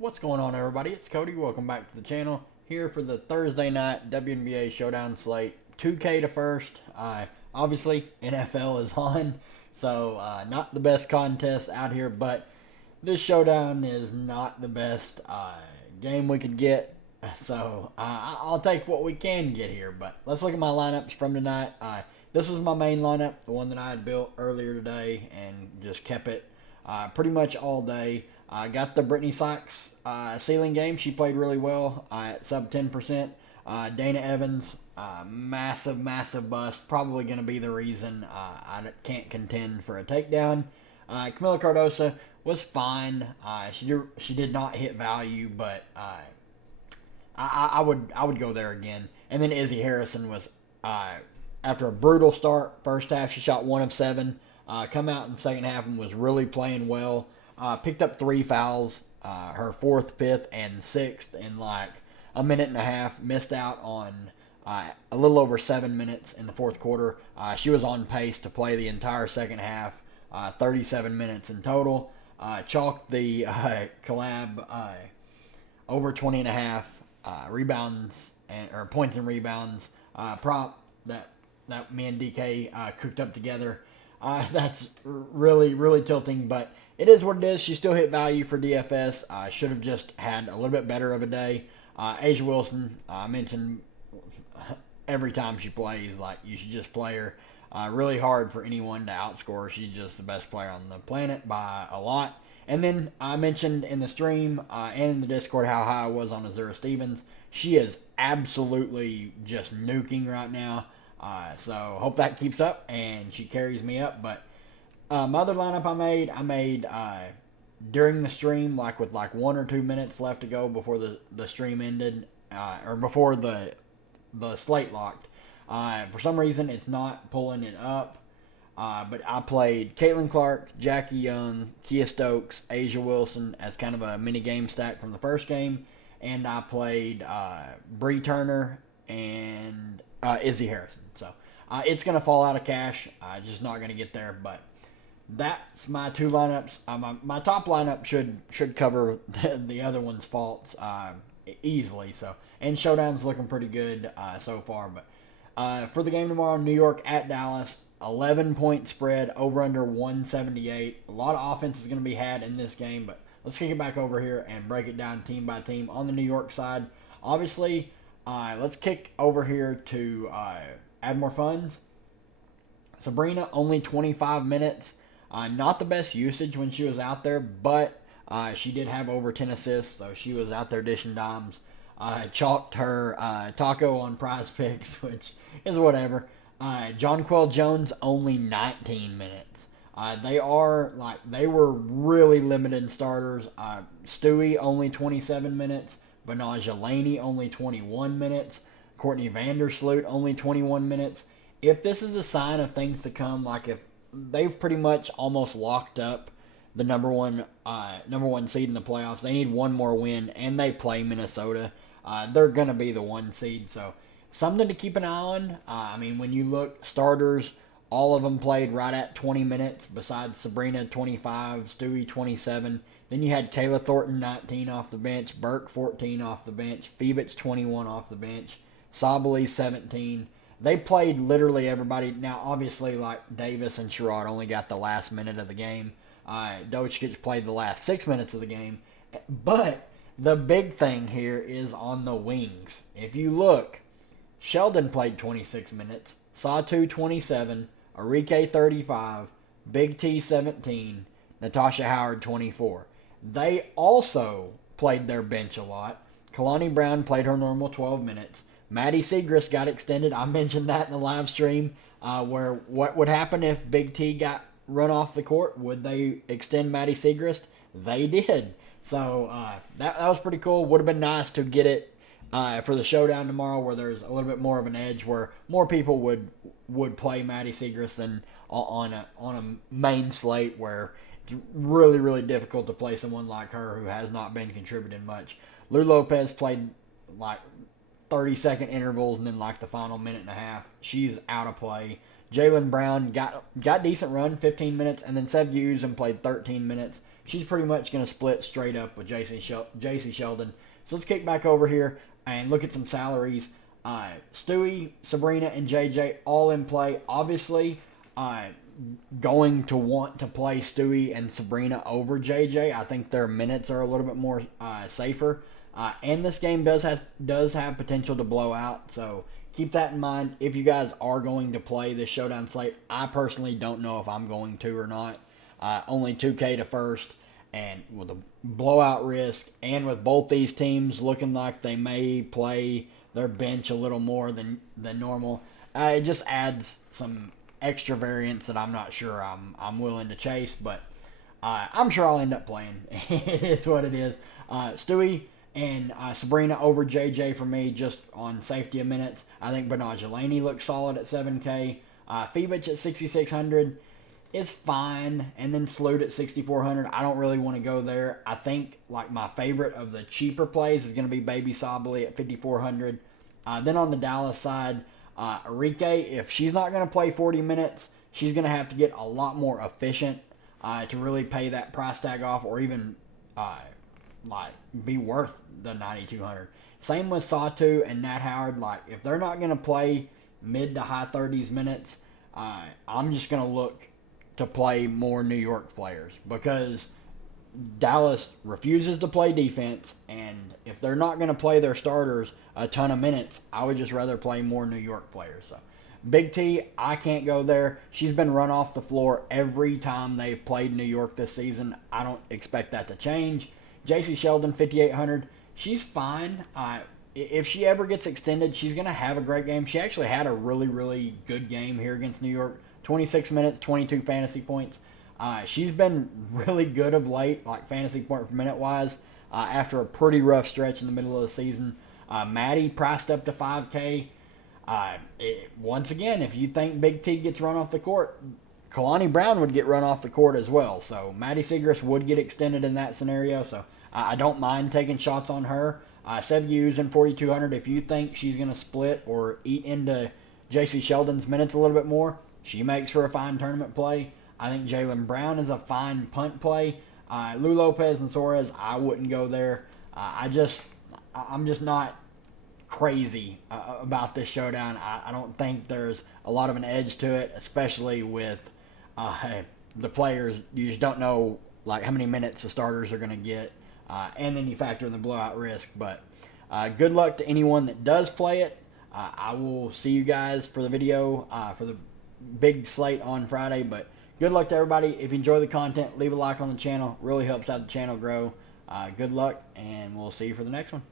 What's going on, everybody? It's Cody. Welcome back to the channel. Here for the Thursday night Wnba showdown slate. 2K to first. Obviously, NFL is on, so not the best contest out here, but this showdown is not the best game we could get. So I'll take what we can get here. But let's look at my lineups from tonight. This was my main lineup, the one that I had built earlier today, and just kept it pretty much all day. I got the Brittany Sykes ceiling game. She played really well at sub 10%. Dana Evans, massive bust. Probably going to be the reason I can't contend for a takedown. Camila Cardosa was fine. She did not hit value, but I would go there again. And then Izzy Harrison was after a brutal start. First half she shot 1 of 7. Come out in the second half and was really playing well. Picked up 3 fouls, her 4th, 5th, and 6th in like a minute and a half. Missed out on a little over 7 minutes in the fourth quarter. She was on pace to play the entire second half, 37 minutes in total. Chalked the collab over 20 and a half rebounds or points and rebounds prop that me and DK cooked up together. That's really tilting, but it is what it is. She still hit value for DFS. Should have just had a little bit better of a day. Asia Wilson, I mentioned every time she plays, like you should just play her. Really hard for anyone to outscore. She's just the best player on the planet by a lot. And then I mentioned in the stream and in the Discord how high I was on Azura Stevens. She is absolutely just nuking right now. So hope that keeps up and she carries me up. But my other lineup I made during the stream, like with like 1 or 2 minutes left to go before the stream ended, or before the slate locked. For some reason, it's not pulling it up. But I played Caitlin Clark, Jackie Young, Kia Stokes, Asia Wilson as kind of a mini game stack from the first game. And I played Bree Turner and Izzy Harrison. So it's going to fall out of cash. Just not going to get there. But that's my 2 lineups. My top lineup should cover the other one's faults easily. So, and Showdown's looking pretty good so far. But for the game tomorrow, New York at Dallas. 11-point spread, over under 178. A lot of offense is going to be had in this game, but let's kick it back over here and break it down team by team. On the New York side, obviously, let's kick over here to add more funds. Sabrina, only 25 minutes. Not the best usage when she was out there, but she did have over 10 assists, so she was out there dishing dimes. Chalked her taco on Prize Picks, which is whatever. Jonquel Jones, only 19 minutes. They were really limited starters. Stewie, only 27 minutes. Benaja Laney, only 21 minutes. Courtney Vandersloot, only 21 minutes. If this is a sign of things to come, like if they've pretty much almost locked up the number one seed in the playoffs, they need one more win, and they play Minnesota. They're going to be the 1 seed, so something to keep an eye on. I mean, when you look, starters, all of them played right at 20 minutes, besides Sabrina, 25, Stewie, 27. Then you had Kayla Thornton, 19 off the bench, Burke, 14 off the bench, Phoebix, 21 off the bench, Sabali, 17. They played literally everybody. Now, obviously, like Davis and Sherrod only got the last minute of the game. Docic played the last 6 minutes of the game. But the big thing here is on the wings. If you look, Sheldon played 26 minutes, Satu 27, Arike 35, Big T 17, Natasha Howard 24. They also played their bench a lot. Kalani Brown played her normal 12 minutes. Maddie Segrist got extended. I mentioned that in the live stream, where what would happen if Big T got run off the court? Would they extend Maddie Segrist? They did. So that was pretty cool. Would have been nice to get it for the showdown tomorrow, where there's a little bit more of an edge, where more people would play Maddie Segrist than on a main slate, where it's really difficult to play someone like her who has not been contributing much. Lou Lopez played like 30-second intervals, and then like the final minute and a half, she's out of play. Jalen Brown got decent run, 15 minutes, and then Sev Uzum played 13 minutes. she's pretty much going to split straight up with JC Sheldon. So let's kick back over here and look at some salaries. Stewie, Sabrina, and JJ all in play. Obviously, going to want to play Stewie and Sabrina over JJ. I think their minutes are a little bit more safer. And this game does have potential to blow out. So keep that in mind if you guys are going to play this showdown slate. I personally don't know if I'm going to or not. Only 2K to first. And with a blowout risk, and with both these teams looking like they may play their bench a little more than normal, it just adds some extra variance that I'm not sure I'm willing to chase. But I'm sure I'll end up playing. It is what it is. Stewie and Sabrina over JJ for me, just on safety of minutes. I think Bernard Jelani looks solid at 7K. Phoebich at 6,600. It's fine, and then Sloot at 6,400. I don't really want to go there. I think like my favorite of the cheaper plays is going to be Baby Sabali at 5,400. Then on the Dallas side, Enrique, if she's not going to play 40 minutes, she's going to have to get a lot more efficient to really pay that price tag off, or even like be worth the 9,200. Same with Satu and Nat Howard. Like if they're not going to play mid to high 30s minutes, I'm just going to look to play more New York players, because Dallas refuses to play defense, and if they're not going to play their starters a ton of minutes, I would just rather play more New York players. So Big T, I can't go there. She's been run off the floor every time they've played New York this season. I don't expect that to change. JC Sheldon, 5,800. She's fine. If she ever gets extended, she's going to have a great game. She actually had a really, really good game here against New York. 26 minutes, 22 fantasy points. She's been really good of late, like fantasy point per minute wise, after a pretty rough stretch in the middle of the season. Maddie priced up to 5K. Once again, if you think Big T gets run off the court, Kalani Brown would get run off the court as well. So Maddie Segrist would get extended in that scenario. So I don't mind taking shots on her. Seb Hughes in 4,200. If you think she's going to split or eat into JC Sheldon's minutes a little bit more, she makes for a fine tournament play. I think Jaylen Brown is a fine punt play. Lou Lopez and Suarez, I wouldn't go there. I'm just not crazy about this showdown. I don't think there's a lot of an edge to it, especially with the players. You just don't know like how many minutes the starters are going to get, and then you factor in the blowout risk. But good luck to anyone that does play it. I will see you guys for the video for the big slate on Friday. But good luck to everybody. If you enjoy the content, leave a like on the channel. Really helps out the channel grow. Good luck, and we'll see you for the next one.